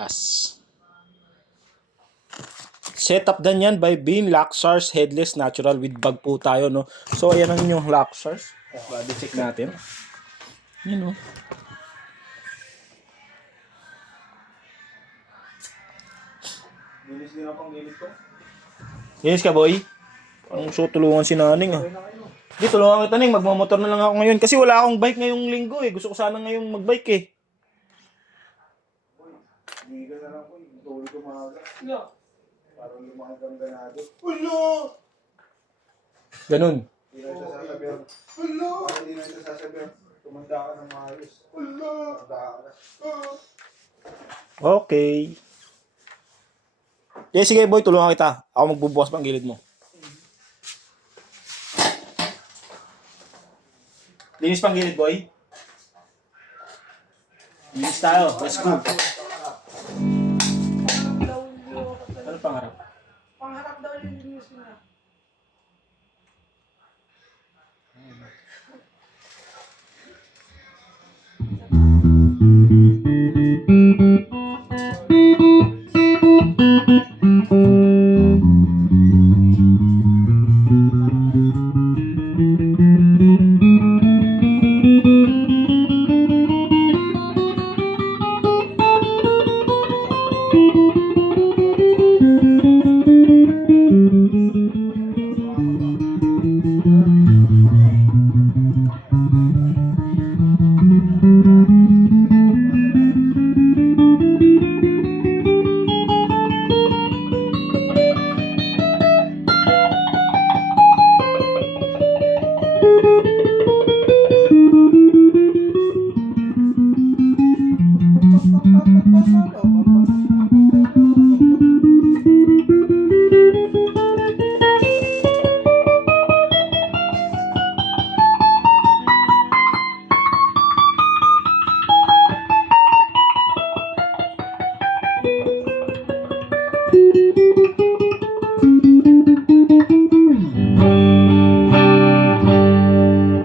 As. Setup din yan by Bean Luxars Headless Natural with bag po tayo, no? So, ayan ang inyong Luxars. Body check natin. Yan, no? Linis din ako ang linis ko. Yes ka, boy? Ang tulungan si Naning, ah. Di, tulungan kita, Ning. Magmamotor na lang ako ngayon. Kasi wala akong bike ngayong linggo, eh. Gusto ko sana ngayong magbike, eh. Hindi ka na lang po. Tuloy ko maaga. Parang lumaki kang ganado. Ganun. Hindi na ito sasabihan. Bakit hindi na ito sasabihan? Tumanda ka ng maayos. Tumanda ka na. Okay. Yeah, sige, boy. Tulungan kita. Ako magbubukas pang gilid mo. Linis pang gilid, boy. Linis tayo. Let's go. Ano pangarap? Pangarap daw yung linis na.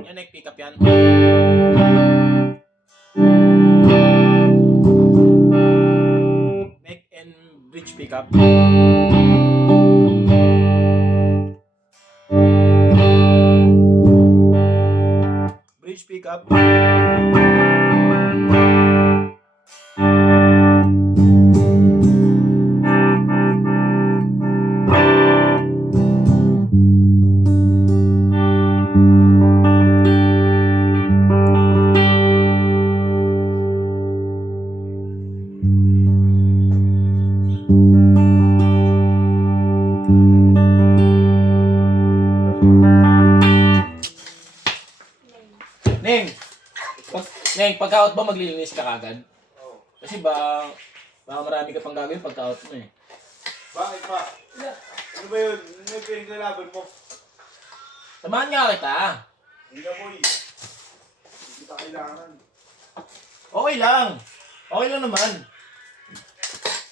Yan, nag-pick up yan. Neck and bridge pickup. Bridge pickup. Neng! Neng, pagka-out ba maglilinis ka kagad? Oo. Kasi baka marami ka pang gagawin pagka-out mo, eh. Bakit pa? Ano ba yun? Ano yung pinaglalaban mo? Samahan nga kita. Hindi na boy. Hindi kita kailangan. Okay lang. Okay lang naman.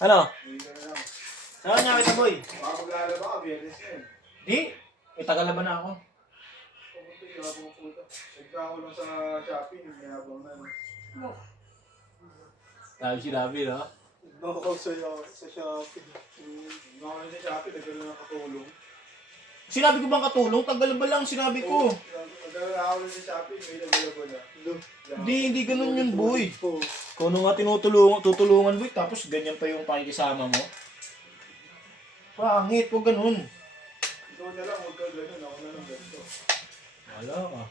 Ano? Hindi ka na lang. Samahan nga kita, boy. Baka maglalaba ka, biyernes na yun. Di? Tagal na ba na ako? Pumunta yung habang puta. Nagka ako lang sa Shopee, yung mayabang na. Sabi si Rabi, no? Nakakaw sa Shopee. Nakakaw sa Shopee, nagkaroon na nakatulong. Sinabi ko bang katulong? Tagal ba lang sinabi ko? Nagkaroon na ako lang sa Shopee, may naglalaba na. Hindi ganun yun, boy. Kung ano nga tutulungan, boy, tapos ganyan pa yung pakikisama mo. Pangit, huwag ganun. Ikaw na lang, huwag ka ganun. Ako na lang ganito. Wala ka.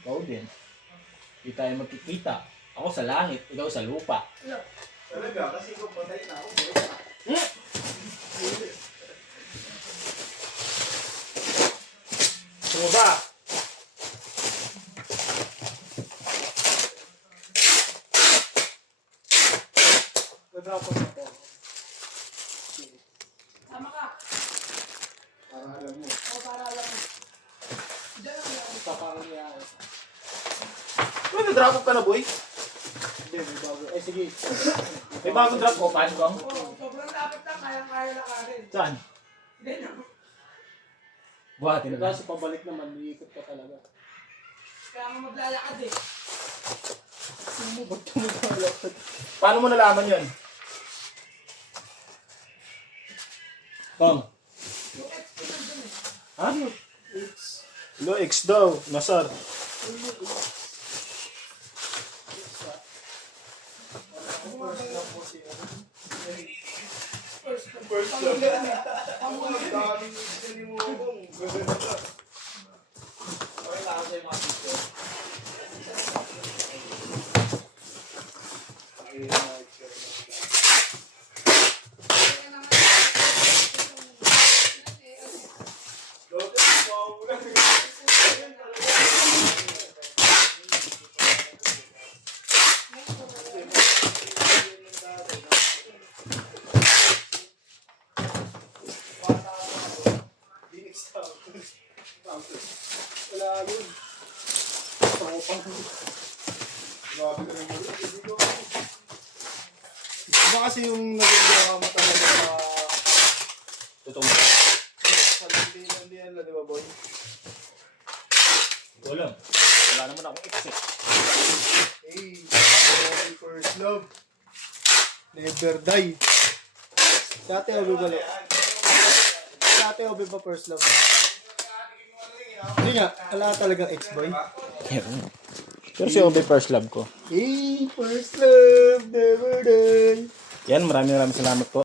Ikaw din. Hindi tayo magkikita. Ako sa langit, ikaw sa lupa. Talaga, kasi kung patay na ako, boy. Ano ba? Nag-drop na ako. Sama ka. Para alam mo. O para alam mo. Diyan lang yan. Papangyayari. Uy, nag-drop off ka na, boy? Hindi, may bago. Eh, sige. May bagong drop off, paano kong? Oo, sobrang lapit lang. Kaya na karin. Saan? Hindi na. Buhatin na. Kaso pabalik naman, iikot ka talaga. Kaya nga maglalakad eh. Ba't ka maglalakad? Paano mo nalaman yun? Tom. Ha? Lo, X daw. Nasar. Daming isa ni Mokong. Wala yun. Tropang. Grabe ka naman. Iba kasi yung naging mo talaga sa Totoo mo. sa landian lang, di ba boy? Wala. Wala naman akong X eh. Hey, first love. Never die. Sa ate Obi ba? Sa ate Obi ba first love? Hindi nga, wala talagang ex-boy. Pero si Obe first love ko. Hey, first love, never die. Yan, maraming salamat po.